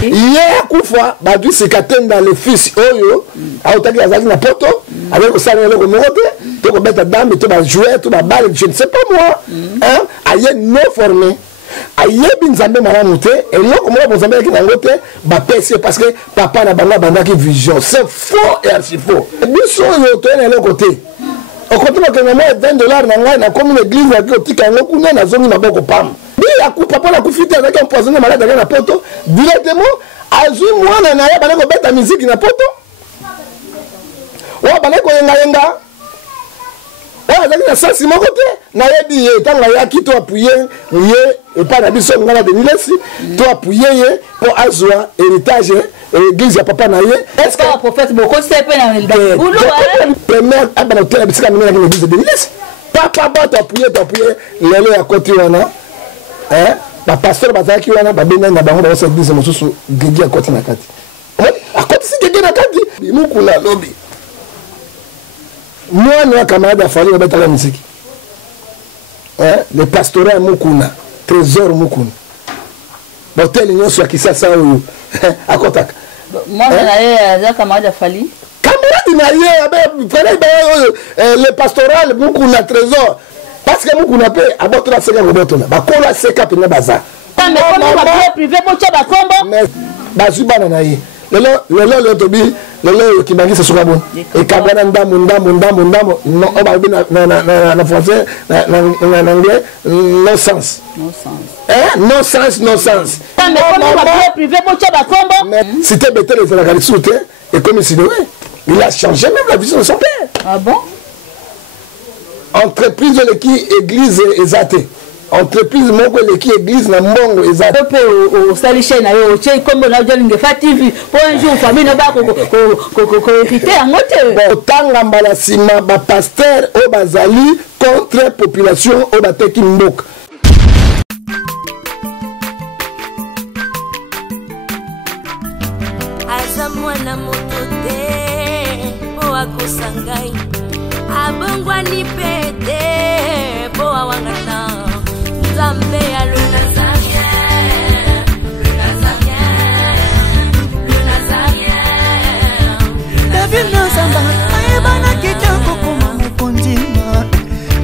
Hier kufa badu sekatenda le fils oyo autaki azaki na poto avec ça le remonte to ko beta dame to ba jouer to ba balle je ne sais pas moi hein aye non formé aye binzambe malamu te et loko mo bonzambe ki nango te ba pese parce que papa na banga bandaki vision c'est faux et archi faux biso yo to na le côté au côté que na $20 na ngai na comme une église na kotika ngo kuna na zongi maboko pam ya ku papa na kufita avec un poisonné malade dans la poto directement azui mwana na ya bana ko beta musique na poto wa bana ko yenga wa zali na sasi moko te na yebi ye tanga ya ki to appuyer ye et pas na biso ngala de nilesi to appuyer ye pour azwa héritage église ya papa na ye est-ce que le prophète boko sepe na le boulot premier abana to bisika na l'église de nilesi papa ba to appuyer lelo ya côté wana hein la pasteur bazaki wana babena na bango ba église mosusu gege akoti na kati akoti si gege na kati mukula lobi moi na camarade afali ba tala musique hein le pastorat mukuna trésor mukuna botel nyoso akisasa oyo akotaka moi na ye za camarade afali camarade na ye abe fallait le pastoral mukuna trésor parce que mukuna pe abotola seka robotola bakola seka pena baza mais comment ba privé pour tchaba kombo mais bazubana na ye lelo tobi lelo kibangisa soka bon et kabana ndamo non on va na français na anglais no sens hein no sens mais comment ba privé pour tchaba kombo c'était Bethel et la Galisoute et comme il a changé même la vision de son père. Ah bon? Entreprise de l'équipe église ezate. Entreprise moko l'équipe église na mbongo ezate. Au saliché na yo tché comme na jolinge fativi pour un jour famille na ba ko hériter en mote. Tanga mbala sima ba pasteur o bazali contre population o bateki mboka. Azamwana motote o akosangai abongwa ni pete po awangata nzambe ya le nazarien David Nzamba ayebana kitoko kuma mukondima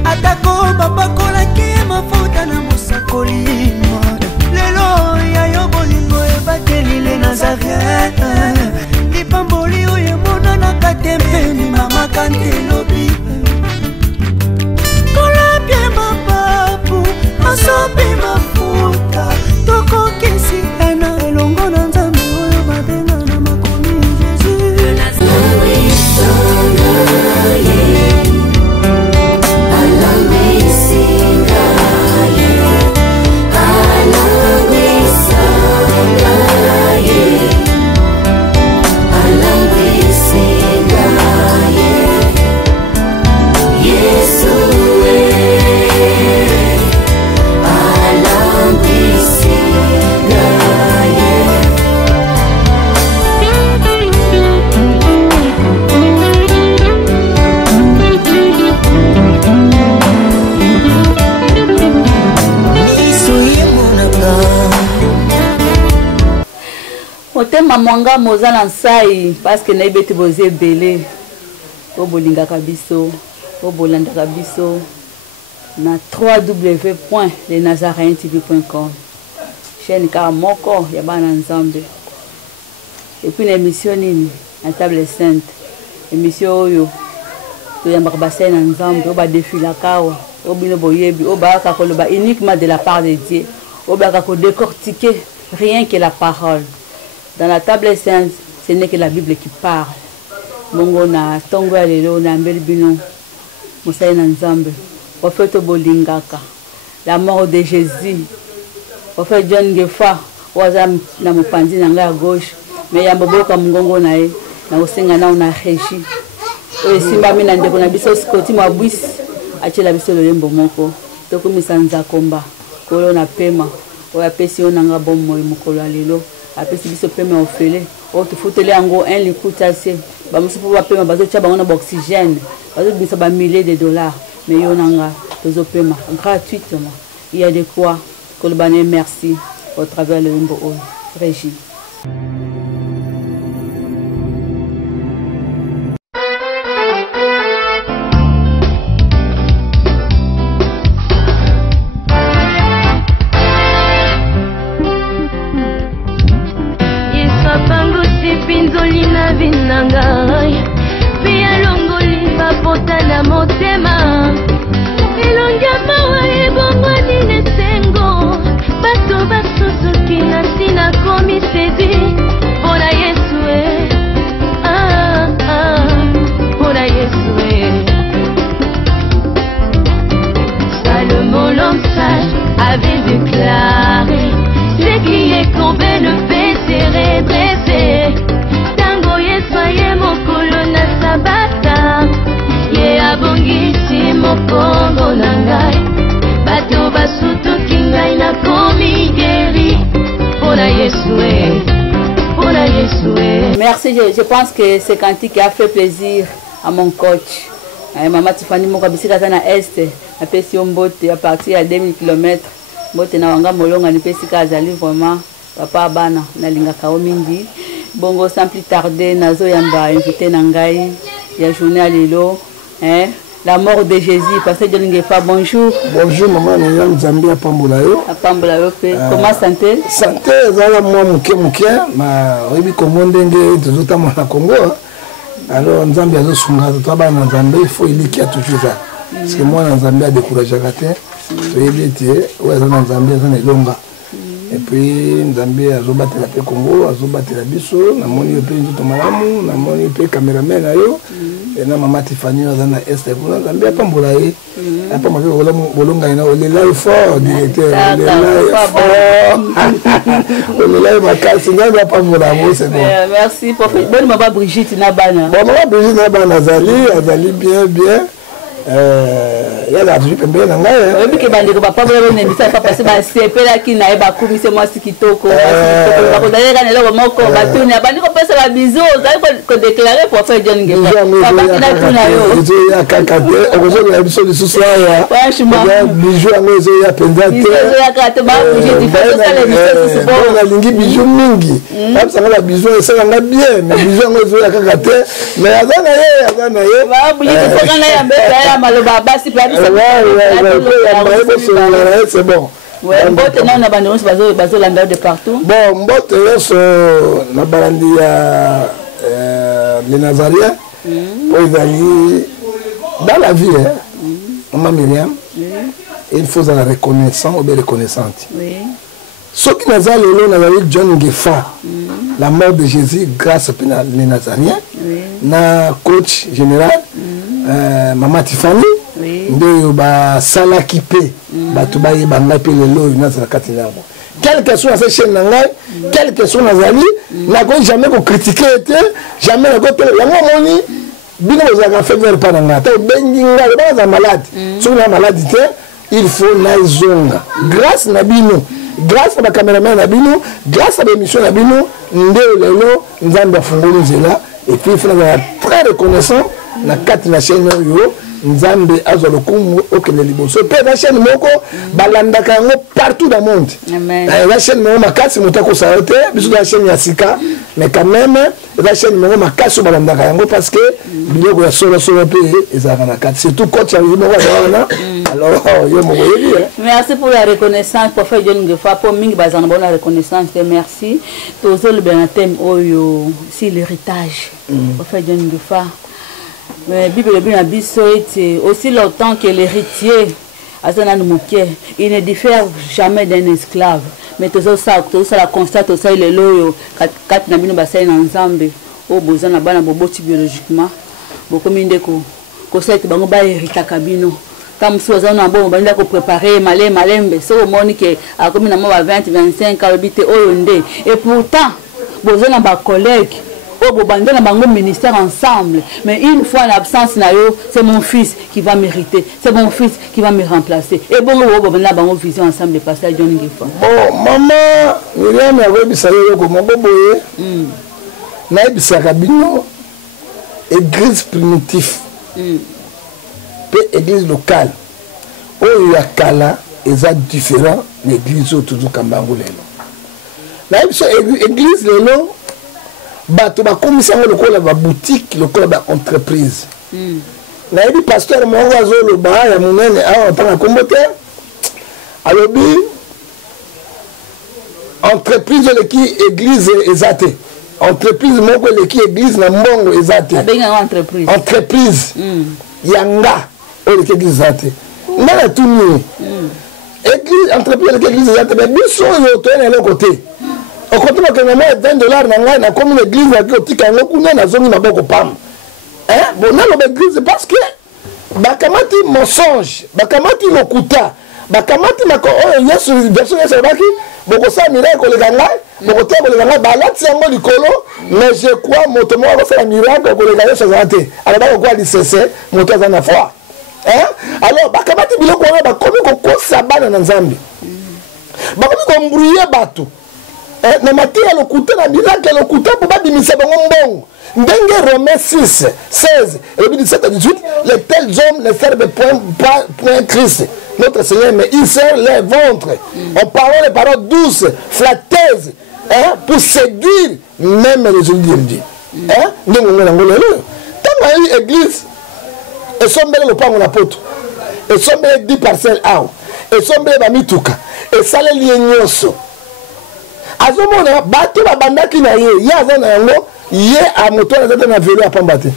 atako babakolaki mafuta na musakolima lelo ya yo bolingo ebateli le nazarien lipamboli oyo monana katempeni mama kantelobi kolapie mapapu masopi mafuta tokokisi ena elongo na nzambe oyo babenga na makomi Otema mwanga mozala nsai parce que naibeti boze belé obolingaka biso obolandaka biso na www.lenazarientv.com chaîne kaka moko ya bana nzambe et puis na émission nini na table sainte émission oyo toyambaka basai na nzambe oba défilaka awa obino boyebi obaka koloba uniquement de la part de Dieu obaka ko décortiquer rien que la parole. Dans la table sainte, ce n'est que la Bible qui parle. Mongo na tongo ya lelo na mbeli bino musai na nzambe. Au fait bolingaka. La mort de Jésus. Au fait John Gefa waza na mopandi na nga gauche. Mais ya mboboka mungongo na ye na osenga na una régie. O simba mina ndeko na biso Scotty Mabwisi achela biso lembo moko. Toko misanza komba. Kolo na pema. O ya pesi onanga bommo mokolo lelo. Après si biso pema ofele o te fotele yango un likuta se ba musu po ba pema bazo tcha bango na oxygène bazo bisa ba milliers de dollars mais yo nanga tozo pema gratuitement il y a de quoi que le merci au travers le Mbo Régie. apangusi pinzoli na vinangai pia longoli bapota na motema elongia mawa ebongwani nesengo bato basusuki na ntina komi sedi mpona Yesu mpona Yesu Salomon l'homme sage avait déclaré ce qui est courbé ne peut se redresser tango Yesu aye mokolo na sabata ye abongisi mokongo na ngai bato basutuki ngai nakomi geri mpona Yesu mpona Yesu. Merci, je pense que ce cantique a fait plaisir à mon coach. Maman Tiffany moko bisika na est apesi mbote à partir à 2000 km mbote na wanga molonga ni pesika azali vraiment papa bana na lingaka o mingi bongo sans plus tarder nazo yamba invité na ngai ya journée à lelo la mort de Jésus parce que Dieu pas bonjour. Bonjour maman na Zambia pambola yo pe comment santé zala moi muke ma obi komondenge tozota mona Congo. Alors Nzambe azo sunga to ba na Nzambe il faut iliki toujours ça parce que moi Nzambe a découragé kate to yebete ouais na Nzambe na longa et puis Nzambe azo batela pe Congo azo batela biso na moni pe nzuto malamu na moni pe cameraman ayo et na mama Tiffany aza na est pour Nzambe apambola ye apa mako bolonga ina ole live fort directeur ole live makasi Nzambe apambola mo c'est bon. Merci prophète. Bonne maman Brigitte Nabana. Bon maman Brigitte Nabana azali bien. Il y a la vie pembe na ngai. Oui que bande ko papa bolo ne bisa papa se ba sepela ki na e ba kumise moi sikitoko. Ba ko d'ailleurs kana lo moko ba tuni abandi ko pesa ba bizo za ko déclarer pour faire John Ngefa. Papa kina tuna yo. Je ya kakate okozo la biso lisusu ya. Franchement. Bijou angozo ya pendate. Bijou ya kate ba Brigitte il faut ça les biso bon. Na lingi bijou mingi. Comme ça la bijou ça nga bien mais bijou angozo ya kakate mais azana ye. Ba Brigitte faut kana ya mbele maloba basi pla c'est bon. Ouais, mbote na na bandi bazo landa de partout. Bon, mbote so na balandi ya les Nazariens. Ils dans la vie maman Myriam. Il faut la reconnaissance ou bien reconnaissante. Oui. Ce qui nous a lelo John Ngefa. La mort de Jésus grâce à les Nazariens. Na coach général Maman Tiffany ndeyo ba sala kipe batu ba yeba ngapi lelo na za kati yango quelle que soit cette chaîne ngai quelle que soit nazali na ko jamais ko critiquer jamais na ko tele yango moni bino za fait vers pas na ta bengi ngai ba za malade so na malade il faut na zonga grâce na bino grâce à la caméraman na bino grâce à l'émission na bino ndeyo lelo Nzambe afungoli nzela et puis il faut très reconnaissant na kati na chaîne yo Nzambe azolo kumu okene liboso pe na chaîne moko balandaka yango partout dans le monde. Amen. La chaîne moko makasi mutako saote biso la chaîne ya sika mais quand même la chaîne moko makasi balandaka yango parce que biloko ya solo pe ezaka na kati c'est tout coach ya moko wana alors yo moko yebi. Merci pour la reconnaissance pour faire John Ngefa pour mingi bazana bonne reconnaissance merci tozo le benatem oyo si l'héritage pour faire John Ngefa. Mais Bible bien aussi longtemps que l'héritier il ne diffère jamais d'un esclave. Mais tout ça la constate aussi les loyaux quand na bino basai na Nzambe au besoin na bana boboti biologiquement beaucoup minde ko ça bango ba hérita kabino comme si on a bon banda ko préparer malembe so moni que a comme na mo 20 25 ans habité oyonde et pourtant besoin na ba collègue au bobanda na bango ministère ensemble mais une fois l'absence na yo c'est mon fils qui va mériter c'est mon fils qui va me remplacer et bon au bobanda bango vision ensemble de pasteur John Ngefa. Bon maman Myriam a webisa yo ko mo boboye na ebisa kabino église primitive pe église locale oyo ya kala eza différent l'église autour kambango lelo na ebisa église lelo bato bakomisa ngo lokola ba boutique lokola ba entreprise na yebi pasteur mongo azoloba ya munene awa mpona kombote alobi entreprise leki église ezate entreprise moko eleki église na mbongo eza te entreprise yanga oyo eleki église eza te nga na tuni église entreprise eleki église eza te me biso oyo toye na eloko te okoki bakanga mwa $20 na ngai nakomi na église naki otika yango kuna nazongi maboko pamba bon naloba église parce que bakamati mensonge bakamati lokuta bakamati mako oyo yesu version yesu alobaki bokosala miracle koleka ngai bokoteya koleka ngai balati yango likolo mais je crois moto moko akosala miracle koleka yesu azala te alobaki kokoa lisese moto aza na foi alors bakamati biloko wana bakomi kokosa bana na nzambe bakomi kombrouye bato na mateya lokuta na miracle lokuta mpo babimisa bango mbongo ndenge Romains 6, 16 et 17 à 18 les tels hommes ne servent point Christ notre Seigneur mais ils servent les ventres en parlant les paroles douces flatteuses pour séduire même les hommes de Dieu ndenge ngona ngolo lelo tanga yi église esombele lopango na poto esombele 10 parcelles awo esombele bamituka esaleli nyonso azomona bato babandaki na ye ye aza na yango ye a moto azata na vélo apamba te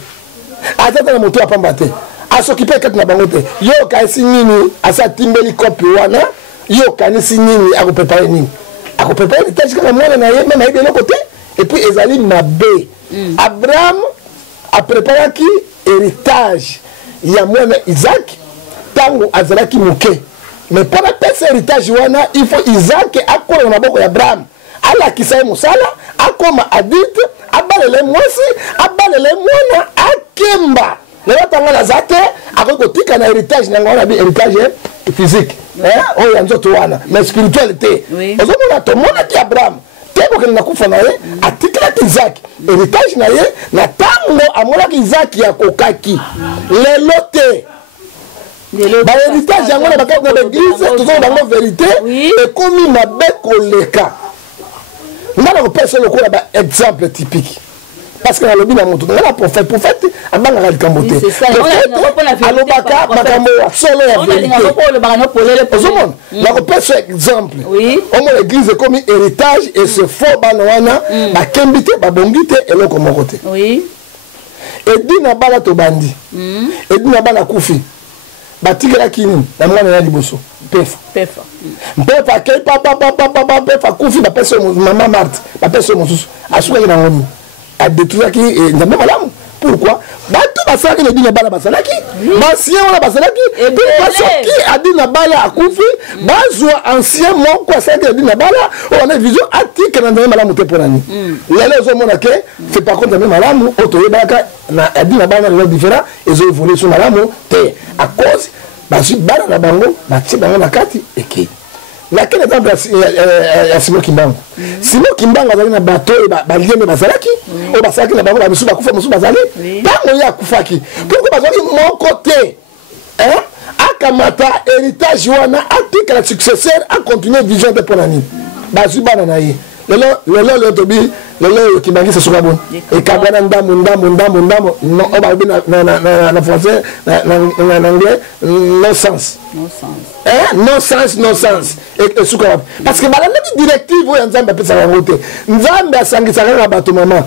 azata na moto apamba te asokipe kati na bango te yo okaisi nini asa timbeli kopi wana yo okanisi nini akoprepare nini akoprepare litage kaka mwana na ye meme ayebi eloko te et puis ezali mabe Abraham apreparaki héritage ya mwana Isaac ntango azalaki moke mais mpo napesa héritage wana il faut Isaac akola na maboko ya Abraham alakisa ye mosala akoma adulte abalele mwasi abalele mwana akemba lelo tanga naza te akoki kotika na héritage nanga wana bi héritage physique oyo ya nzoto wana mais spirituel te ozomona tomonaki Abraham te bokende na kufa na ye atikelaki Isaac héritage na ye na ntango amonaki Isaac akokaki lelo te bahéritage yango na bakati na baeglise tozoma bango vérité ekomi mabe koleka nga na kopesa lokola ba exemple typique parce que nalobi na moto nga na prophète abangaka likambo te alobaka makambo ya solo ya vérité ozomona na kopesa exemple omona église ekomi héritage et ce faux bana wana bakembi te babongi te eloko moko te edi na bala tobandi edi na bala kufi batikelaki nini na mwana ya liboso mpefa akei mpefa kufi bapesa mama Marthe bapesa mosusu asukaki na ngoni adetruisaki nzambe malamu pourquoi bato basalaki na edi na bala basalaki bancien wana basalaki pourquoi soki adi na bala akufi bazwa ancien moko asalaki na edi na bala oyo wana vision atika na nzambe malamu te mpo nani lelo ozomona ke fait par contre nzambe malamu oyo toyebaka na edi na bala na lelo différent ezoévolue so malamu te à cause bazwi bana na bango batie bango na kati ekei nakene exemple ya Simon Kimbangu Simon Kimbangu azalaki na bato oyo balieme bazalaki oyo basalaki na bango bamisu bakufa mosusu bazali ntango ye akufaki pourkoi bazalaki moko te akamata héritage wana atikala successeur acontinue vision te mpo na nini bazwi bana na ye lelo tobi lelo Kimbangi soka bon ekabana ndamo no obabi na français na anglais no sens no sens et soka parce que balandi directive oyo nzambe apesa yango te nzambe asangisaka kaka bato mama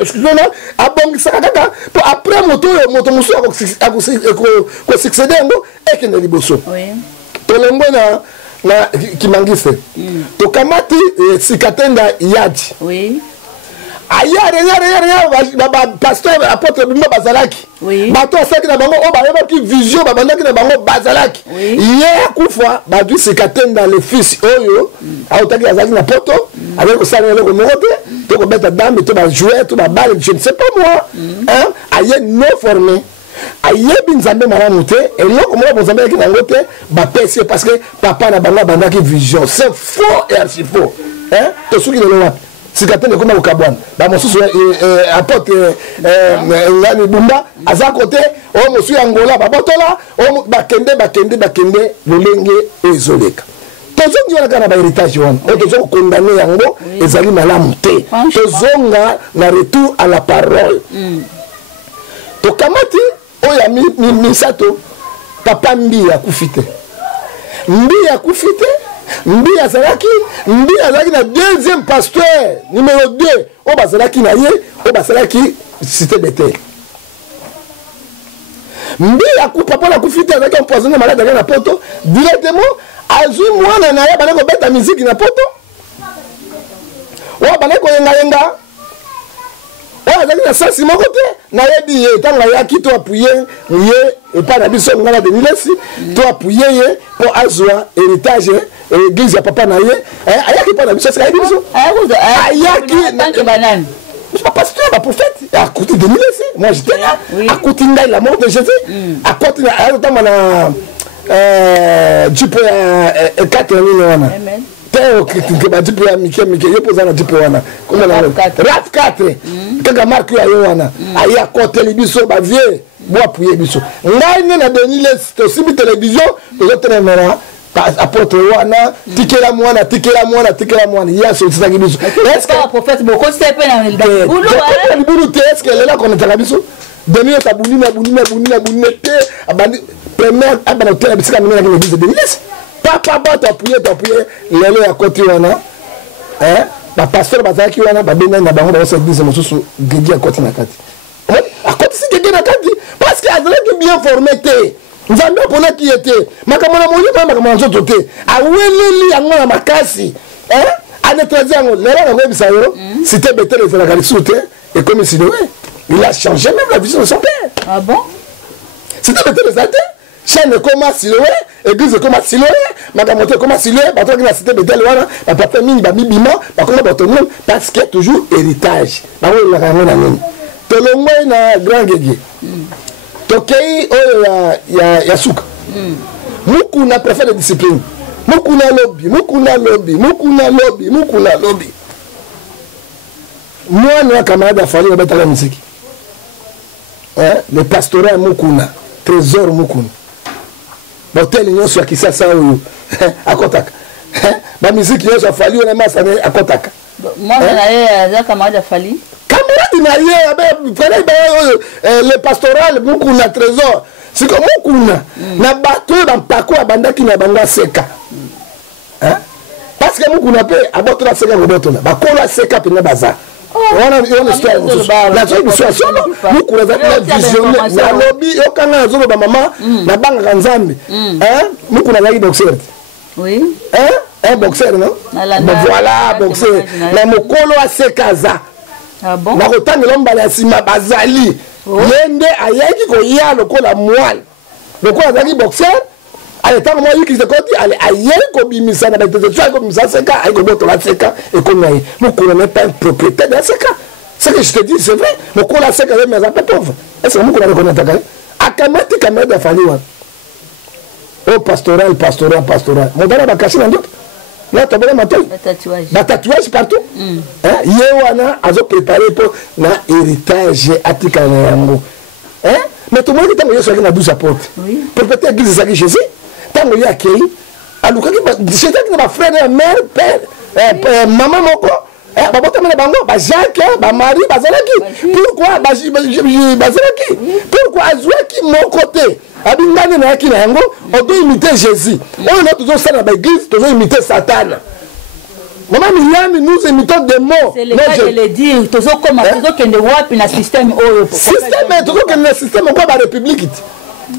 excusez-moi abongisaka kaka po après moto mosusu akosuccéder yango ekende liboso tolongwe na Kimangise tokamati sikatenda yadi ayare pasteur apôtre bimba bazalaki bato asaki na bango o bayebaki vision babandaki na bango bazalaki ye akufa badwi sikatenda le fils oyo aotaki azalaki na poto avec kosala eloko moko te to kobeta dame to bajouer to babale je ne sais pas moi aye non formé ayebi nzambe malamu te eloko moko bonzambe yaki nango te bapesi parce que papa na bango abandaki vision c'est faux et archi faux tosuki lelo wapi sikatende ekoma kokabwana bamosusu apôtre ngani bumba aza kote oyo mosusu ya ngola babotola bakende lolenge oyo ezoleka tozongi wana kaka na bahéritage wana oyo tozo kokondane yango ezali malamu te tozonga na retour à la parole tokamati oyo ya misato papa mbi akufi te Mbi azalaki na deuxième pasteur numéro 2 o bazalaki na ye o bazalaki cité Bethel. Mbi akupa pona kufita avec empoisonné malade na poto directement azui mwana na ye bana ko beta musique na poto. Wa bana ko yenga azali na sasi moko te na yebi ye tanga yaki to appuyer ye et pas na biso ngala de Nilesi to appuyer ye pour azwa héritage église ya papa na ye ayaki pas na biso c'est biso ayaki banane pas pasteur pas prophète à côté de Nilesi moi j'étais là à côté de la mort de Jésus à côté na Dipo ya 4 wana amen Théo que ba Dipo ya Mike ye poza na Dipo wana comme la RAF 4 kaka marque ya wana aya côté libiso ba vie bo appuyer biso ngai ne na Denile to sibi télévision to tenera apôtre wana tikela mwana ya so tsaki biso est-ce que prophète boko c'est pe na bulu te est-ce que là qu'on est biso Denile ta bunina te abandi première abana te bisika mina na l'église de Denile papa ba t'appuyer lelo ya côté wana ba pasteur bazaki wana ba benga na bango ba se église mosusu gedi à côté na kati à côté si gedi na kati parce que azalaki bien formé te nzambe pona ki était makamona moli makamona nzoto te aweleli yango na makasi ane trazi yango lelo na ngwe bisayo cité Bethel et la Galisute et comme Siloé il a changé même la vision de son père. Ah bon? Cité Bethel et chaîne comme Siloé église comme Siloé makamote comme Siloé bato ki na cité Bethel wana ba papa mingi ba mibima ba koma bato non parce que toujours héritage ba wo la kango na nini tolongwe na grand gege tokei oyo ya suka muku na préfet de discipline muku na lobby moi na camarade afali ba tala musique le pastorat mukuna trésor mukuna hotel nyonso ya kisasa oyo akotaka ba musique nyonso afali na masane akotaka moi na ye za camarade afali camarade na ye prenez le pastoral mukuna trésor c'est comme mukuna na bato dans pako abandaki na banga seka parce que mukuna pe aboto la seka boto na bakolo seka pe na baza on histoire la situation mukuna za vision na lobby okanga zo ba mama na banga nzambe mukuna la boxer oui un boxer non voilà boxer na mokolo seka za. Ah bon? Na kotanga lomba la sima bazali yende ayaki ko ya lokola moine lokola zaki boxer ale tango mo yiki zekoti ale ayeki ko bimisa na bete twa ko bimisa seka ay ko boto la seka et ko nai mo ko n'est pas un propriétaire de seka ce que je te dis c'est vrai mo ko la seka mais un peu pauvre est-ce que mo ko la reconnaître quand akamati camarade afaliwa au pastoral mo dara bakasi na ndoto. Là, tu as des tatouages partout. Yewana a préparé pour l'héritage atika na yango. Mais tout le monde est dans la 12 apôtres. Pour peut-être que c'est Jésus. Tant qu'il y a qui c'est un frère, mère, père, maman, moko. Jacques, Marie, Bazalaki. Pourquoi Bazalaki? Pourquoi Azouaki mon côté? Abingani na yaki na yango on doit imiter Jésus. On a toujours ça dans l'église, toujours imiter Satan. Maman Miliam nous imitons des mots. C'est le cas de le dire, toujours comme toujours que de wapi na système oyo. Système toujours que le système quoi ba république.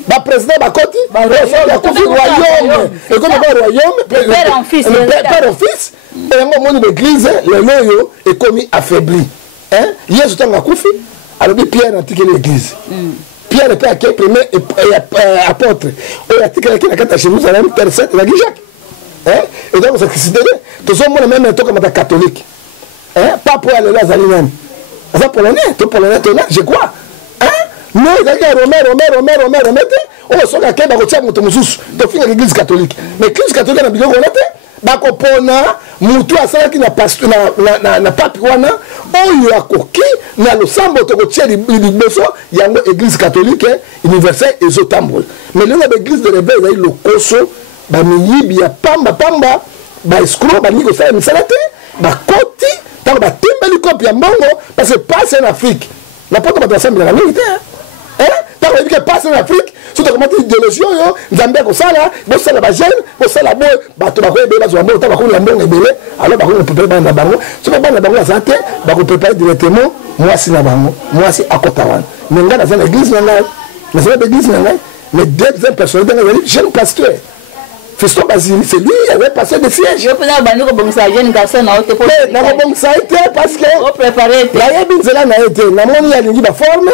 Ba président ba koti, ba royaume. Et comme ba royaume, père en fils. Père en fils. Et on monte l'église, le loyo est commis affaibli. Yesu tanga kufi, alors Pierre a tiqué l'église. Pierre était à quel premier apôtre. Il a dit qu'il y a chez Jérusalem, Terre Sainte, il a dit Jacques. Et donc, c'est tout le monde même comme un catholique. Pas pour aller là, Zalinan. C'est polonais, tout polonais, je crois. Non, il y a Romain, on sort à quel barotia Motomoussous, de finir l'église catholique. Mais l'église catholique, on a bien bakopona mutu asalaki na pasteur na pape wana oyo akoki na losambo tokotia liboso yango église catholique universelle ezotambola mais lelo l'église de réveil ezali lokoso bamiyibi ya pamba baescro balingi kosala misala te bakoti ntango batimbeli kopi ya mbongo parce que passe en Afrique na poto bato basambelaka mingi te tant que que passe en Afrique surtout comment idéologie yo nzambe ko sala bo sala ba jeune bo sala bo bato ba ko ebe ba zo ba ta ba ko la mbongo ebele alors ba ko préparer ba na bango so ba na bango santé ba ko préparer directement moi si na bango moi si akotawan menga dans une église na ngai na c'est l'église na ngai mais deuxième personne dans la jeune pasteur Fiston Basile, c'est lui qui avait passé des sièges. Je peux dire que bon ça jeune garçon na autre côté. Na bon ça été parce que on préparer. La yebinzela na été. Na moni ya lingi ba forme,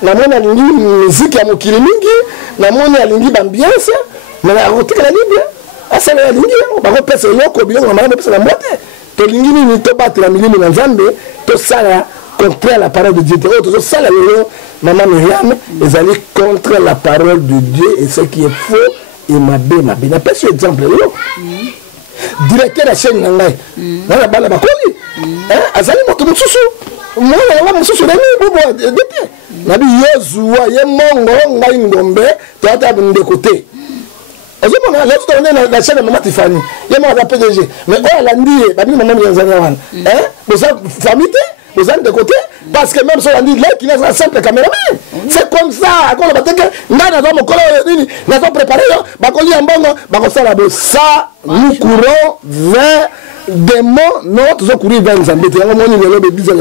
na moni ya lingi musique ya mokili mingi, na moni ya lingi ba ambiance, na la route la libre. Asa na lingi ba ko pesa loko biloko na mama pesa na moite. To lingi ni to battre la milimo na Nzambe, to sala contre la parole de Dieu. To sala lelo maman Myriam, ils allaient contre la parole de Dieu et ce qui est faux. Et ma belle, n'a pas ce exemple là. Directeur de la chaîne Nangai. Dans la balle, bakoli. Azali moto mususu. Moi la mususu na mi bobo dete. Na bi Yozua ye mongo ngai ngombe tata de côté. Azo mona la tourner la chaîne Maman Tiffany. Ye mo la PDG. Mais oh la ndie, ba bi maman yanzanga wana. Pour ça famille vous êtes de côté parce que même si on dit là qu'il est un simple caméraman c'est comme ça à quoi le bateau n'a pas mon collègue n'a pas préparé bah qu'on dit en bon bah qu'on ça là ça nous courons vers des mots non toujours courir vers les embêtés on monte le lobby bizarre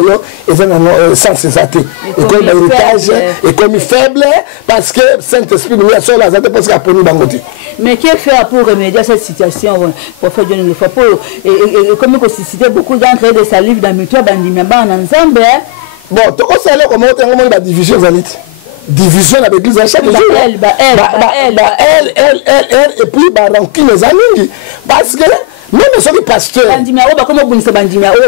et ça n'a sans cessate et comme héritage et comme faible parce que Saint-Esprit nous a sur la zate parce qu'après nous bangoté mais qu'est faire pour remédier à cette situation pour faire Dieu ne faut pas et comme que susciter beaucoup d'entrées de salive dans le toit bandimaba en ensemble bon to ko sala comment on a la division zalit division avec l'église à chaque jour elle et puis bah rancune les amis parce que même ceux qui pasteurs bandimia ba comme bunisa bandimia oh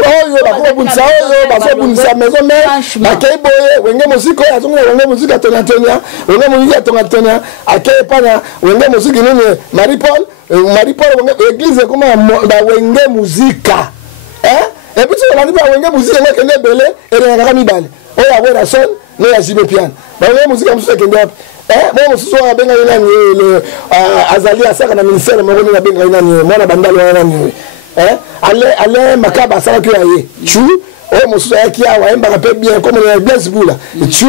ba comme bunisa oh ba so bunisa maison mais akay boye wenge musique ya zonga wenge musique ya tonatonia wenge musique ya tonatonia akay pana wenge musique nini Marie Paul wenge église comme ba wenge musique et puis on a dit ba wenge musique na kende belé et na kaka mibale oh ya wera son no ya jibe piano ba wenge musique musique kende bon ce soir benga ina le azali asaka na ministère mo na benga ina ni mwana bandalo ina ni ale makaba asaka ki aye chu mo so ya ki awa emba ka pe bien comme le bless bula chu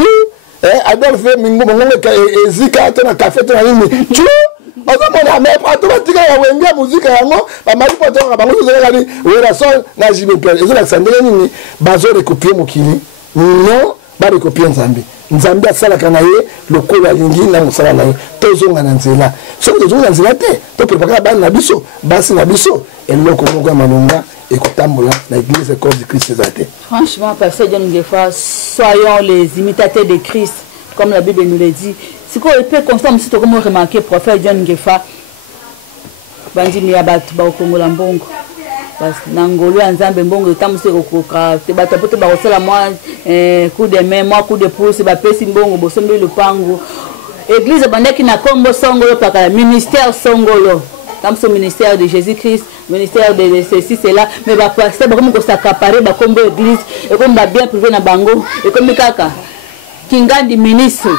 Adolphe mingo mongo ka ezika to na café to na nini chu ozo mona me automatique ya wenga musique yango ba mari poto ka bango zo ngani wera son na jibe plan ezo la sandele nini bazo recopier mokili non ba recopier Nzambe Nzambe asalaka na ye lokola lingi na mosala na ye tozonga na nzela soki tozonga na nzela te topréparaka bana na biso basi na biso eloko moko ya malonga ekotambola na église corps de Christ eza te. Franchement, Pasteur John Ngefa, soyons les imitateurs de Christ comme la Bible nous le dit. Si on peut constamment si comme remarquer prophète John Ngefa bandi ni abatu ba Kongo la mbongo parce que nangolo Nzambe mbongo tamuse kokoka te bato pote ba kosala moi coup de main moi coup de pouce ba pesi mbongo bosombe lupango église bandaki na Kombo songolo paka ministère songolo comme ce ministère de Jésus-Christ ministère de ceci cela mais ba pasteur comme ko s'accaparer ba Kombo église et comme ba bien privé na bango et comme kaka Kingandi ministre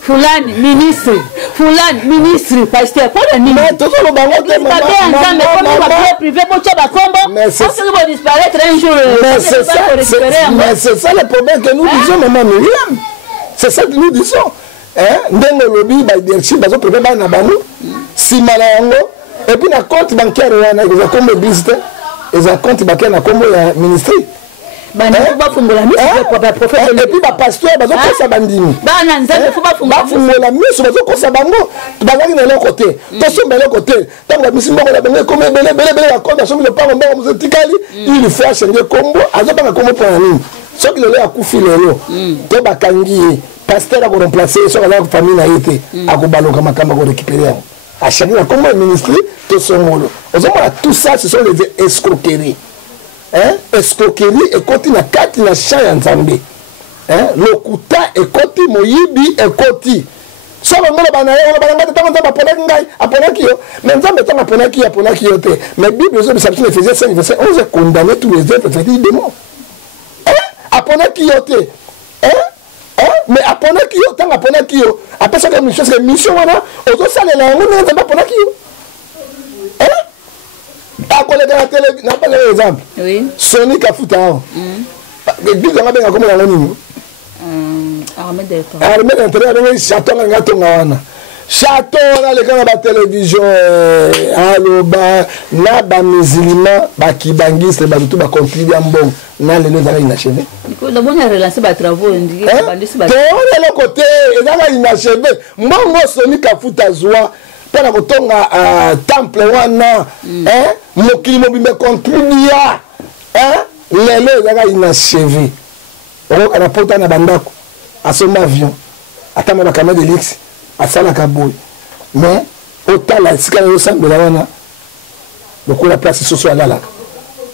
Fulani ministre Fulani ministre pasteur pour le ministre tout le bango te mais comme ba privé pour tchaba Kombo mais c'est ça va disparaître un jour mais c'est ça le problème que nous disons maman Myriam c'est ça que nous disons ndenge lobi ba leadership bazo préparer na bango simala yango et puis na compte bancaire wana eza comme église eza compte bancaire na kombo ya ministère bana ba fungola miso pour prophète et puis ba pasteur bazo kosa bandimi bana Nzambe faut ba fungola miso bazo kosa bango bazaki na le côté to somba le côté tango misi mbongo na bango comme belé ba compte somba le pango mbongo muzo tikali il faut changer kombo azo banga kombo pour nini soki lelo akufi lelo to bakangi pasteur a remplacer sur la famille na été a kobaloka makamba ko récupérer à chaque fois comme ministre to songolo ozomona tout ça ce sont les escroqueries escroquerie et koti na kati na champ ya Nzambe lokuta et koti moyibi et koti so ngolo bana ngata tango Nzambe aponaki ngai aponaki yo mais Nzambe tango aponaki yo te mais Bible zo Psalm Ephésiens 5 verset 11 condamner tous les œuvres faites des démons aponaki yo te mais aponaki yo tanga aponaki yo après ça comme chose que mission wana ozo salela yango na Nzambe aponaki yo akoleka na télé na pas exemple oui Sonic afuta l'église nga benga comme la nini armée d'intérêt avec château ngatonga château na le kana ba télévision aloba na ba musulman ba kibangiste ba tout ba contribuer mbong na le nozala inachevé ko na bona relancer ba travaux indiqué bandisi ba to le côté ezala inachevé mbongo soni kafuta zwa para kotonga temple wana mokili mobimbe contribuer lelo ezala inachevé on a porté na bandako à son avion atama ba caméra de luxe asala kaboy mais autant la sika yo sambela wana beaucoup la place sociale là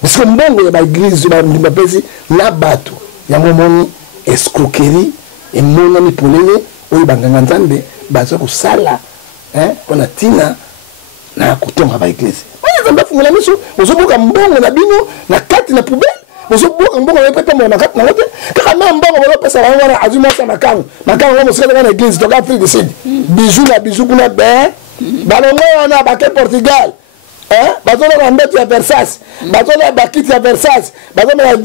parce que mbongo ya ba église ba mbapesi na bato ya momoni escroquerie et monami polele oyo banganga nzambe bazo ko sala pona tina na kutonga ba église wana nzambe fungula miso ozobuka mbongo na bino na kati na poubelle ozobuka mbongo na pepe mo na kati na wote kaka na mbongo bolo pesa wana azuma sa makango ngo mosika na église to Afrique du Sud bijou na bijou kuna be balongo wana ba ke Portugal bazola na mbete ya Versace bazola ba kit ya Versace bazola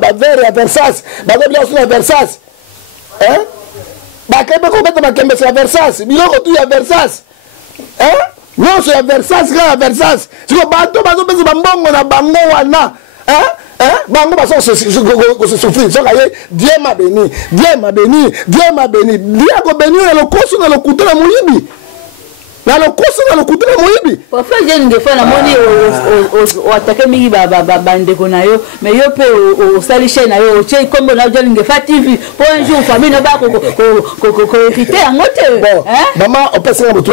ba verre ya Versace bazola na Versace ba ke ba ko beta ba kembe ya Versace biloko tu ya Versace non c'est Versace ga Versace siko bato bazopesa bambongo na bango wana bango baso se souffrir so kaye Dieu m'a béni Dieu m'a béni Dieu m'a béni Dieu ko béni le koso na le couteau na moyibi na le koso na le couteau na moyibi pour faire jeune de fois na moni o attaquer mingi ba bande ko na yo mais yo pe o sali chaîne na yo che kombo na jeune de TV pour un jour famille na ba ko hériter en mote maman on passe na boto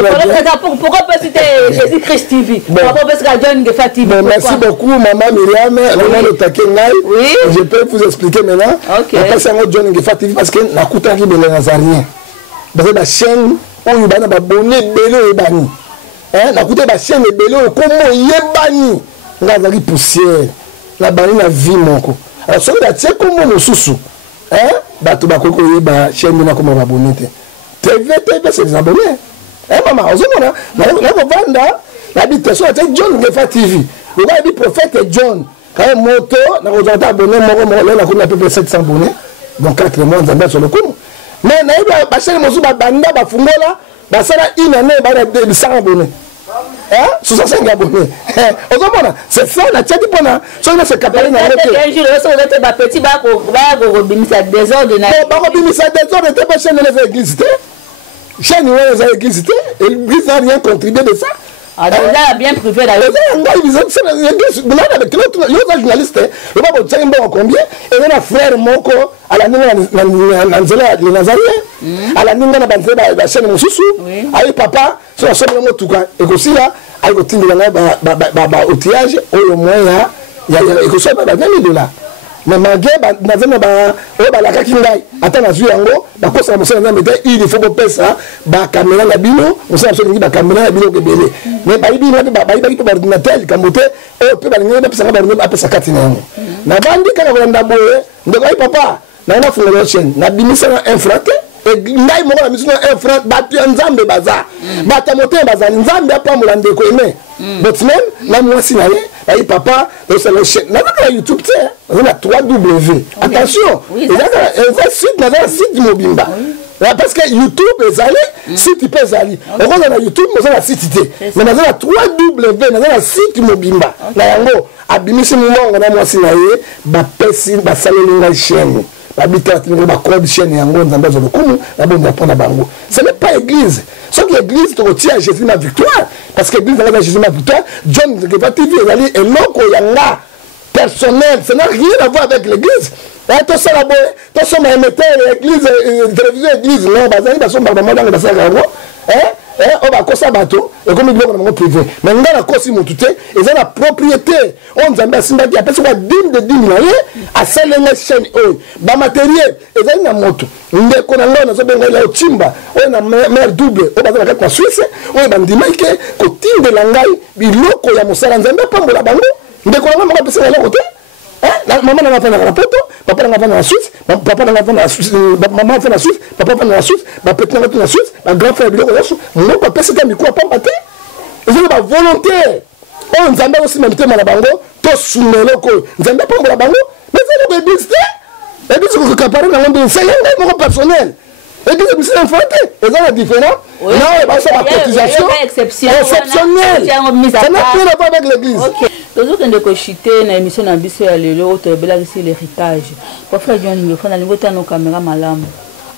pourquoi pas c'était Jésus Christ TV pourquoi pas que jeune de TV merci beaucoup maman Myriam maman de Takengai je peux vous expliquer maintenant on passe na jeune de TV parce que na kutaki bele nazarien parce que la chaîne oyo bana babone belo ebani na kuta ba chaîne belo komo yebani ngazali poussière la bani na vie moko alors so da tie komo mosusu bato bakoko yeba chaîne na komo babone te TV c'est des abonnés maman ozomona na ko vanda na bité so ta John Ngefa TV le gars dit prophète John quand moto na ko zata abonné moko na ko na peu 700 abonnés donc 4 mois nzamba sur le coup mais na iba bachele mosu ba banda ba fungola ba sala une année ba de 100 abonnés 65 abonnés ozomona c'est ça na tchadi pona so na se capable na route un jour so na ba petit ba ko bimisa désordre na ba ko bimisa désordre te ba chaîne les églises te chaîne les églises te l'église n'a rien contribué de ça alors là bien privé là journaliste le babo tsembo combien et na frère moko ala ninga na nzela les nazariens ala ninga na banzela ba chaîne mususu ayi papa so so mo tuka ekosila ayi kotindela na ba outillage oyo moya ya ekoso ba $20 mais malgré nazana ba o ba la kakingai ata na zuya ngo ba kosa musana na mete il faut ko pesa ba caméra na bino musana so ngi ba caméra na bino ke belé mais ba ibi na ba ibi to ba ordinateur kamote o pe ba ngi na pesa ba ngi apesa kati na ngo na bandi kana ko nda boye ndeko ai papa na funga chaîne na bimisa na infrate e ngai mo na misuna infrate ba tu nzambe baza ba tamote baza nzambe apa mulande ko eme but même na mwasi na ye ai papa c'est le chaîne na ka YouTube tu on a 3W attention il y a un site na site mobimba parce que YouTube est allé site peut aller on va na YouTube mais na site té mais na 3W na site mobimba na yango abimisi mungo na mwasi na ye ba pesi ba salelinga chaîne babita tingo ba code chaîne yango nzamba zo lokumu na bonda pona bango ce n'est pas église ce que l'église te retient Jésus ma victoire parce que l'église va Jésus ma victoire John Ngefa TV ezali eloko yanga personnel ça n'a rien à voir avec l'église to sala boy to soma émetteur église télévision église non bazali basomba ba modanga basaka yango on va kosa bato et comme biloko na privé mais ngana kosi mutu te eza na propriété on nzamba simba ki apesa kwa dim de dim na ye asalenga chaîne ba matériel eza na moto ndeko na ngona so benga la chimba on na mer double on bazala kati na Suisse on bandima ke ko tinde la ngai biloko ya mosala nzamba pambola bango ndeko na ngona pesa na loko te maman n'a pas na poto papa n'a pas na Suisse papa n'a pas na Suisse maman fait na Suisse papa fait na Suisse ma petit n'a pas na Suisse ma grand frère biloko na Suisse mon papa c'est comme quoi pas maté ils ont la volonté on nzamba aussi même tema na bango to sunelo ko nzamba pa la bango mais c'est le église Église que capare na ngombe c'est un mon personnel. Église c'est un frère et ça est différent. Non, bah ça la cotisation exceptionnelle. Ça n'a rien à voir avec l'église. OK. Toujours quand de cochiter na émission na biso ya lelo to bela ici l'héritage. Parfois John me fona lingo ta no caméra malamu.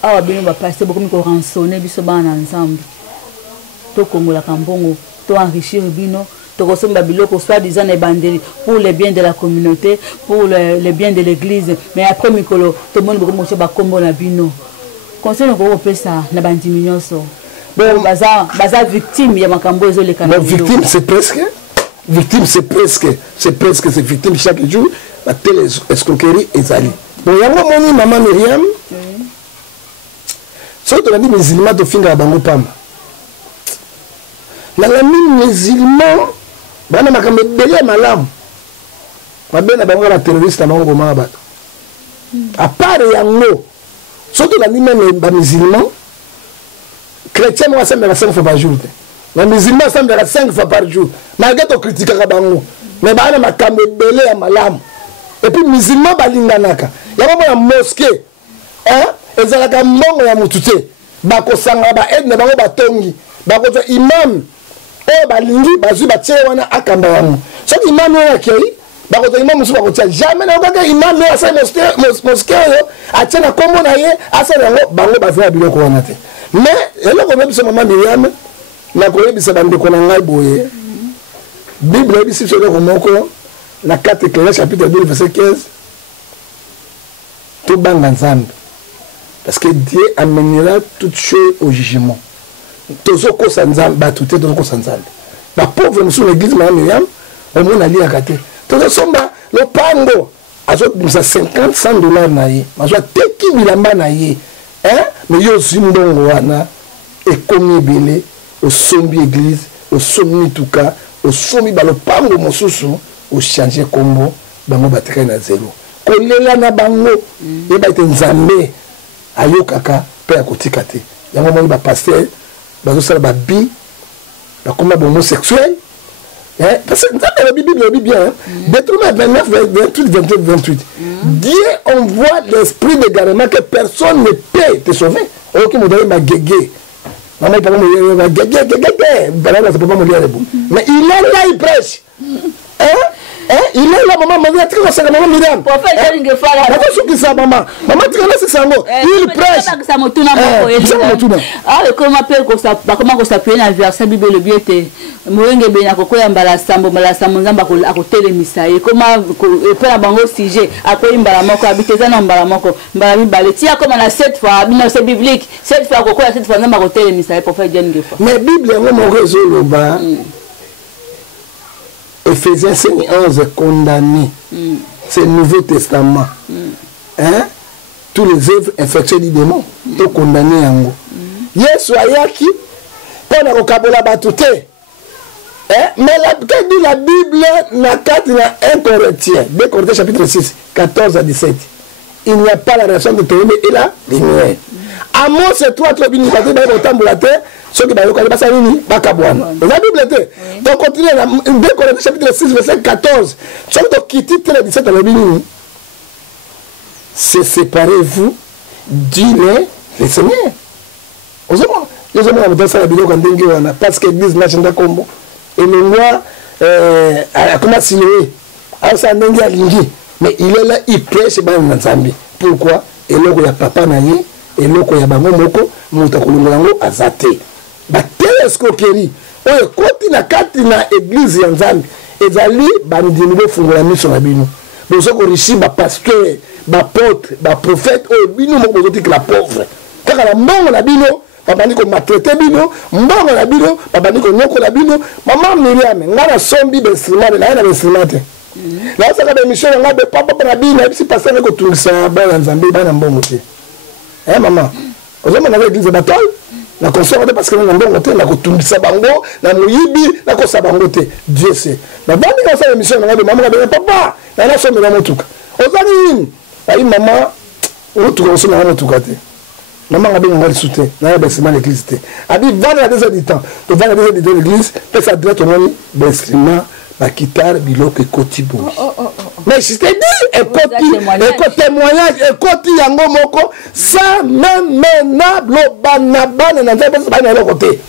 Awa bino ba passer beaucoup ko rançonner biso bana ensemble. To kongola kambongo, to enrichir bino. Soit disant les bandeli pour le bien de la communauté, pour le bien de l'église. Mais après, Mikolo, tout le monde va combo na bino. Conseil qu'on peut ça, na bandi mignon so. Bon, baza victime, il y a makambo les canaux. Victime, c'est presque. Victime, c'est victime chaque jour. La telle escroquerie est allée. Bon, il y a un moment, maman Myriam. Sauf que la dit musulman de finir à Bango Pam. La mine musulman. Bana makambe bele malamu mabena bango la terroriste bango koma bato à part yango surtout la ni même ba musulman chrétien moi ça me 5 fois par jour les musulmans ça me 5 fois par jour malgré to critiquer bango mais bana makambe bele ya malamu et puis musulman balinganaka yango na mosquée ezalaka mbongo ya mutute bakosanga ba aide na bango batongi bakozo imam balingi bazui batie wana akamba yango soki imam oyo akei bakoto imam mosusu bakotia jamais na okaka imam oyo asali mosquée oyo atie na kombo na ye asali yango bango bazala biloko wana te mais eloko oyebisa mama Myriam nakoyebisa bandeko na ngai boye bible oyebisi biso eloko moko na 4 Éclairs chapitre 2 verset 15 tobanga nzambe parce que Dieu amènera toutes choses au jugement. Tozo ko sanzal batute tozo ko sanzal ba pauvre monsieur l'église Mama Myriam au moins ali akate tozo somba le pango azo bisa 50-100 $ na ye azo teki bilamba na ye mais yo zimbongo wana e komi belé au sombi église au sombi tuka au sombi ba le pango mosusu au changer combo bango batika na zéro kolela na bango e ba te nzambe ayokaka pe akotika te yango mo ba pasteur bazosala babi bakoma homosexuel parce que la Bible dit bien Deutéronome 29 28 27 28 Dieu envoie l'esprit d'égarement que personne ne peut te sauver ok mo donne ma gégé maman il parle ma gégé balala c'est pas mon lire mais il est là il prêche il est là maman Myriam tu connais ça maman Myriam pour faire une gefala la chose qui ça maman tu connais ça ngo il prêche ça motuna moko comment appelle comment qu'on s'appuie na verset bible bien te moyenge bena kokoya mbala sambo nzamba akotelemisa ye comment epela bango sujet akoyimbala moko abiteza na mbala moko mbala mibale tia comme na 7 fois bino c'est biblique 7 fois kokoya 7 fois nzamba akotelemisa ye pour faire une gefa mais bible ngo mo rezoloba Ephésiens 5:11 condamné. C'est le Nouveau Testament. Tous les œuvres infectieuses du démon sont condamnées en haut. Yesu ayaki pour na kokabola batute. Mais quand dit la Bible na 4 na 1 Corinthiens, 2 Corinthiens chapitre 6, 14 à 17. Il n'y a pas la relation de témoin et la lumière. Amos c'est toi qui bini baté ba kotambola te ceux qui ba yoka ba salini ba kabwana. La Bible te. Donc continue dans 2 Corinthiens chapitre 6 verset 14. Ceux qui quitte le 17 à la bini. C'est séparez-vous du le Seigneur. Osemo. Yo zema na ça la Bible quand ndenge wana parce que l'église marche nda kombo. Et le roi comment silouer. Asa ndenge alingi. Mais il est là il prêche ba nzambi. Pourquoi? Et là il y a papa na ye et loko ya bango moko muta kulunga ngo azate ba telescroquerie oyo koti na kati na église ya Nzambe ezali bandimi bo fungola miso na bino bozo ko richi ba pasteur ba apôtre ba prophète oyo bino moko bozo la pauvre kaka la mbongo na bino babandi ko maltraiter bino mbongo na bino babandi ko nyoko na bino mama Myriam ngana sombi instrument na na instrument la saka de mission ngabe papa na bino bisi passer ko tungisa ba Nzambe ba na mbongo te maman, vous avez l'église de bataille, la console parce que nous avons voté, la coutume sabango, la mouyibi, la kosabangote. Dieu sait. La bonne quand ça émission, on a maman, papa, la somme de la motuka. Aux amis, aïe maman, on tout consomme la motuka. Maman a bien mal soutenu, n'a pas besoin l'église. A dit va dans des habitants, tu vas dans des habitants de l'église, fais ça droit ton nom, l'instrument, la guitare, biloko et kotibo. Mais je t'ai dit, écoute témoignage, écoute yango moko, ça même menable banabane na nzambe ba na côté.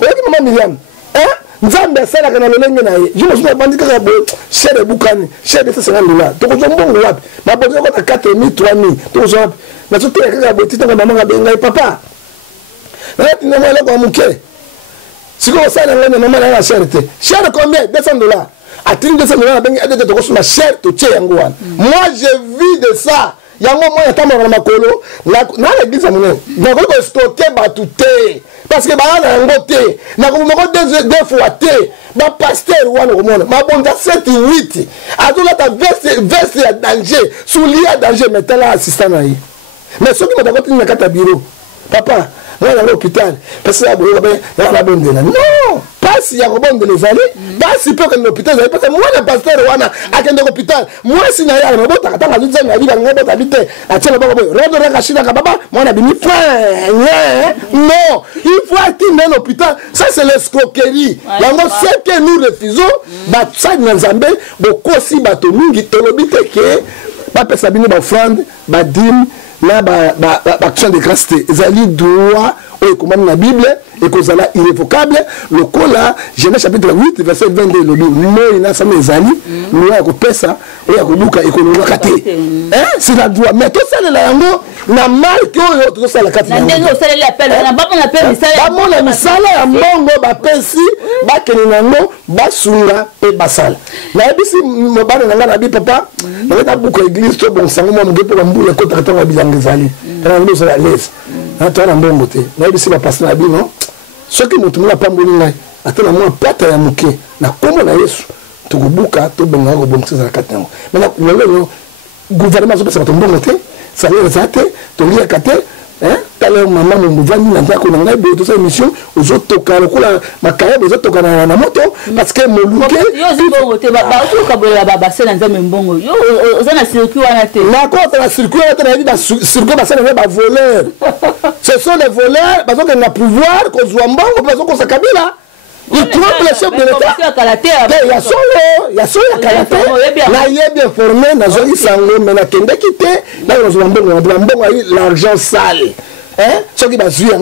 Oyoki maman Miriam, hein? Nzambe sala kana lolenge na ye. Je me suis bandi ka bo, cher de bukani, cher de $50. To ko mbongo wapi? Ma bozo ko ta 4000, 3000. To ko wapi? Na sote ka bo tita maman ka benga papa. Na tina mo le ko muke. Si ko sala ngana maman na cherté. Cher combien? $200. À 200 millions, moi j'ai vu de ça. Il y a un moment où il y a makolo dans l'église donc on stocké batouté parce que ba na ngoté na ko deux fois té ba pasteur wana ko mona ma bonda 7 8 adola ta veste à danger soulier à danger metala assistant na yi mais ce qui m'a dit na kata bureau papa on est à l'hôpital parce que la bonne non pas si y a bon de les aller pas si peu que l'hôpital parce que moi le pasteur wana à quel hôpital moi si na ya robota katanga nzambe na biga ngobota bite atela bako rodo reka shida ka baba moi na bini non il faut atteindre l'hôpital ça c'est l'escroquerie yango c'est que nous refusons ba ça nzambe boko si bato mingi tolobite ke ba pesa bini ba offrande ba dîme na ba action de grâce ezali droit oyo ekomami na Bible ekozala irrévocable lokola Genèse chapitre 8 verset 22 lobi moi na sama ezali moi ya kopesa oyo ya koluka ekololoka te c'est la droit mais tosalela yango na marque oyo tozosala kati na ndenge osalela appel na bamona appel misala bamona misala ya mbongo bapesi bakeni nango basunga e basala na yebisi mobana nanga na bi papa na buka église to bon sango mo ngepo ba mbula ko takata ba bilanga ezali na ndo sala les atana mbongo te na yebisi ba passer na bi non ce que mutu mula pamboli ngai atana mo pata ya muke na kombo na Yesu tukubuka to benga ko bon tsala kati nango mais na lelo gouvernement so pesa to mbongo te salaire zate to lia kate tala mama muvandi na ndako na ngai bo to sa émission ozotoka lokola makaya ozotoka na moto parce que moluke yo zibo te ba to kabola baba sela nzambe mbongo yo ozana circuit wana te na contre la circuit wana te na dit circuit ba sela ba voleurs ce sont les voleurs parce que na pouvoir ko zwa mbongo parce que sa kabila il trompe le chef de l'État. Il y a son karaté. Là, il est bien formé. Dans un sango, mais na kende kité. Là, on a l'argent sale. Ce qui va suivre,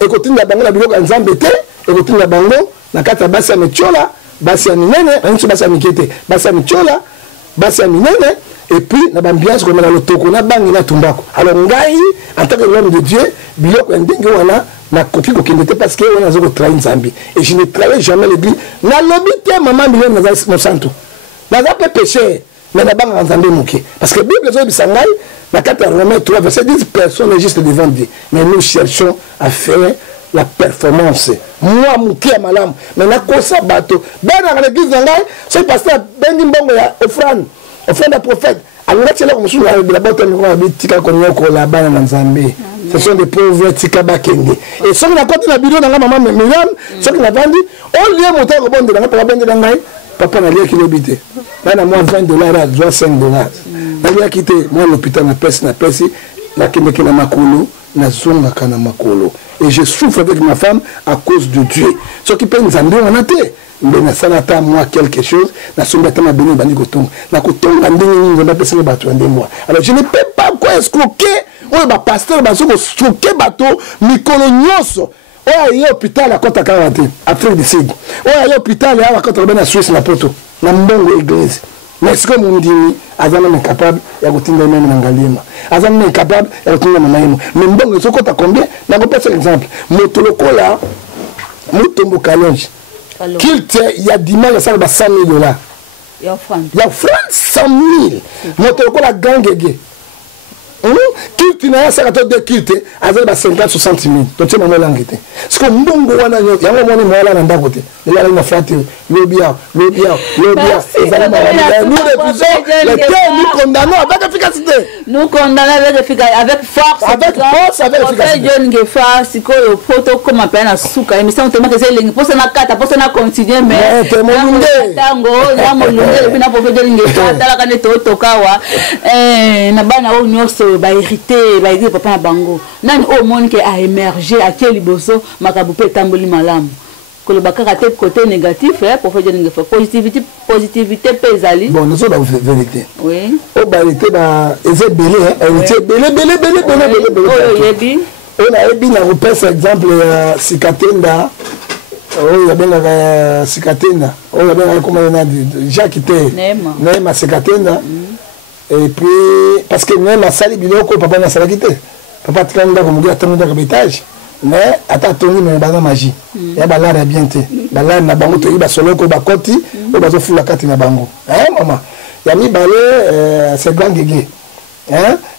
et continue la bango la bilo en zambete, et continue la bango na kata basi amechola, basi aminene, on se basi amikete, basi amechola, basi aminene. Et puis, na bambiance comme na lotoko na bangi na tumbako. Alors ngai en tant que l'homme de Dieu, biloko ndenge wana na koki ko kende parce que on a zo travailler nzambi. Et je ne travaille jamais l'église. Na lobité maman million na za santo. Na za péché, mais na banga nzambi muke. Parce que Bible zo bisangai na 4 Romains 3 verset 10 personne est juste devant Dieu. Mais nous cherchons à faire la performance. Moi muke malam, mais na kosa bato. Ben na l'église ngai, c'est pasteur bengi mbongo ya offrande. Offrande à prophète. Alors là, c'est là qu'on se la botte tika konyoko la bana na nzambe. Ce sont des pauvres tika bakenge. Et ceux qui na côté na bidon na maman Miriam, ceux qui na vandi, on lié monter au bon de la papa bende ngai, papa na lié kilo bité. Là na moi $20 à doit $5. Na lié quitté moi l'hôpital na pesi na kende na makolo na zonga kana makolo. Et je souffre avec ma femme à cause de Dieu. Ceux qui peuvent nzambe on a té. Mais na sanata moi quelque chose na sombata na beni bani kotonga na kotonga ndenge nini na pesa bato ande moi alors je ne peux pas quoi escroquer o ba pasteur ba soko escroquer bato mikolo nyoso o ya hôpital à kota 40 Afrique du Sud o ya hôpital ya kota na Suisse na poto na mbongo église mais c'est comme on dit azana incapable ya kotinga même na ngalima azana incapable ya kotinga na maimo mais mbongo soko ta combien na ko pesa exemple moto lokola mutombo kalonge Kilte, il y a dimanche, ça va $100,000. Il y a France 100,000. Notre la gangue. Kilte, il y a 52 kilte, avec 50-60,000. Donc, c'est ma langue. Parce que Mbongo, il y a un moment où il y a un côté. Il y a une flatte, le bien. Nous refusons le terme, nous condamnons avec efficacité. Nous condamnons avec efficacité, avec force. Avec force, avec efficacité. Jeune Gefa, si le photo comme appelle à Souka, mais ça on te met que c'est l'ingé. Pour ça, on a continué, mais. Tango, et puis na pour faire l'ingé. Tala kane tokawa. Na bana o nyoso ba hérité, ba dire papa bango. Nan o monde qui a émergé à quel bosso makabupe tamboli malam. kolobaka kate côté négatif pour faire une positivité pesali bon nous sommes la vérité oui oh bah il était bah c'est belé yebi on a ebi na repère exemple Sikatenda oh ya benga Sikatenda oh ya benga comment on a dit Jacques te Neema Sikatenda et puis parce que Neema sali biloko papa na sala kité papa tkanda ko mugia tanga ka betage mais ata toni me bana magie ya balara bien te balara na bango to iba solo ko bakoti o bazo fula kati na bango maman ya mi balé c'est grand gégé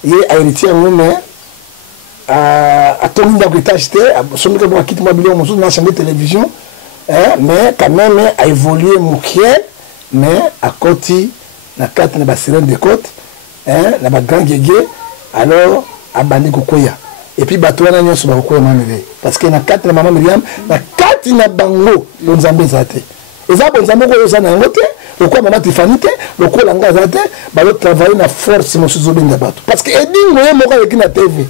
ye héritier ngome à toni na betage te somi ko ba kiti mobile mo na chaîne de télévision mais quand même a évolué mukie mais à côté na kati na ba sirène de côte na ba grand gégé alors abandi kokoya et puis bato wana nyonso bakokoya mamele parce que na kati na mama Miriam na kati na bango bonzambe zate eza bonzambe ko yoza na yango te lokwa mama Tiffany te lokwa langa zate balo travailler na force mosusu benga bato parce que edingo ye moko avec na TV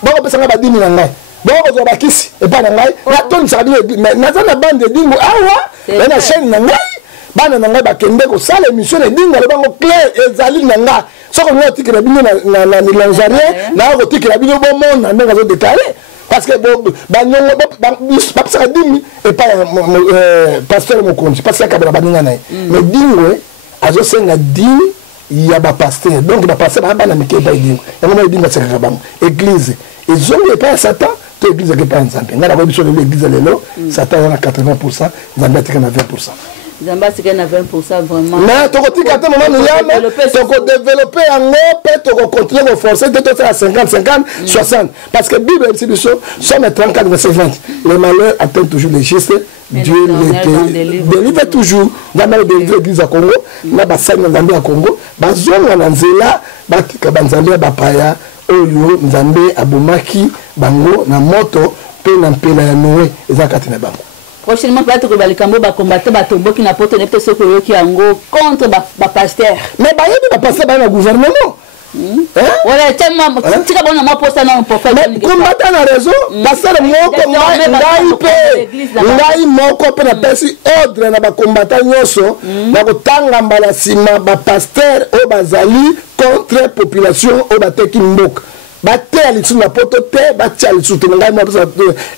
bako pesa nga badimi na ngai bako zo bakisi e pa na ngai na toni sa mais na za na bande edingo awa na chaîne na ngai bana na ngai bakende ko sala émission edingo le bango clair ezali na ngai soko ngo tikira bino na milangerie na ko tikira bino bo mona ndanga zo déclarer parce que ba nyongo ba pasa dimi et pas pasteur Mokonzi parce que kabela baninga nae mais dingwe azo senga dimi ya ba pasteur donc ba pasteur ba na mike ba dingwe yango ma dingwe seka bango église ezongo pas Satan to église ke pas nzambe ngana ko biso l'église lelo Satan na 80% nzambe atika na 20%. Zamba c'est na 20% vraiment. Mais tu continues à développer en paix, tu continues à forcer de te faire à 50, 60. Parce que la Bible dit Somme 34, verset 20. Le malheur atteint toujours les justes. Dieu les délivre toujours. Dans l'église à Congo, dans la scène à Congo, dans la nzela, batika banzambe bapaya, oyo nzambe abomaki bango na moto pe na mpela ya Noé ezakati na bango. Prochainement, peut-être que les Cambo va combattre Batombo qui n'a pas tenu ce qui est en gros contre les pasteurs. Mais les pasteurs dans le gouvernement. Voilà, tellement. Tu as bon à moi pour ça, non, pour faire. Mais combattant la raison, pasteur moko ngai moko pe na pesi ordre na ba combattant nyoso na kotanga mbala sima ba pasteur o bazali contre population o bateki mboka. Baté à l'issue na poto te batia l'issue te ngai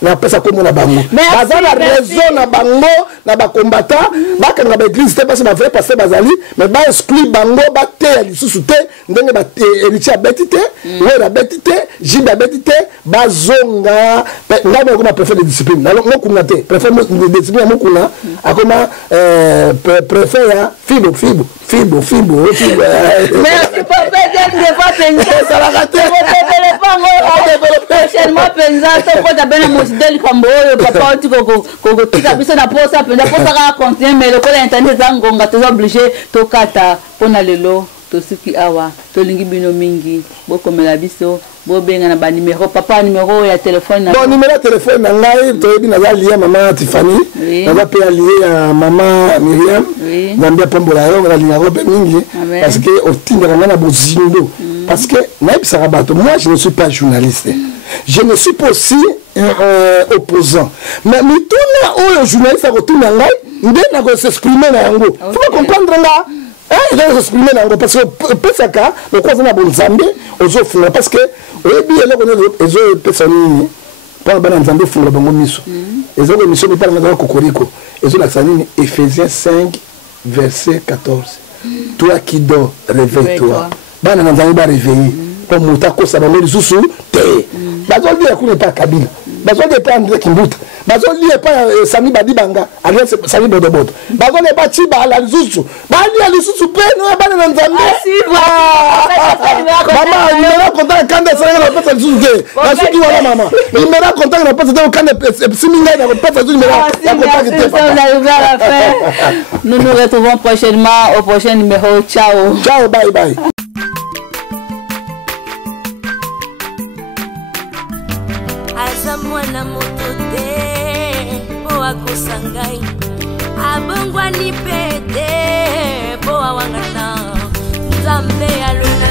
na pesa komo na bango baza la raison na bango na ba combattant baka na ba église te parce ba vrai passer bazali mais ba exclut bango baté à l'issue te ndenge ba héritier betité ouais la betité jiba betité bazonga ngai mo ko préfet de discipline na mo kuna te préfet de discipline mo kuna akoma préfet ya fibo merci papa de pas penser ça va rater prochainement penza to ko tabena modèle kambo papa tu ko tika biso na posa ka continuer mais le ko internet zangonga to obligé to kata pona lelo to suki awa to lingi bino mingi bokomela biso bobenga na ba numéro papa numéro ya téléphone na bon numéro de téléphone na ngai to yebi na lié maman Tiffany na va payer lié à maman Miriam nambia pombola yo na linga robe mingi parce que otinga na bozindo parce que moi je ne suis pas journaliste je ne suis pas aussi opposant mais mituna o journaliste a retourné ngai ndena ko s'exprimer na yango faut comprendre là il doit s'exprimer là parce que pesaka le quoi na bonzambe ozofunga parce que oyebi ele ko ezo pesani pour bana nzambe funga bango miso ezo ko miso par na kokoriko ezo la sanini Ephésiens 5 verset 14 toi qui dors réveille-toi bana nzambe ba réveiller pour monta ko sa bango lisusu te bazo dire ko ne pas Kabila bazo de pas André Kimbuta bazo dire pas Sami Badibanga alias Sami Bodobodo bazo ne pas Chiba la lisusu bali ali lisusu pe no bana nzambe mama il me content quand ça na pesa lisusu te basuki wala mama il me content na pesa te quand siminga na pesa lisusu nous nous retrouvons prochainement au prochain numéro. Ciao bye bye. Mwana moto te po akosangai abongwa ni pete po awangata nzambe alona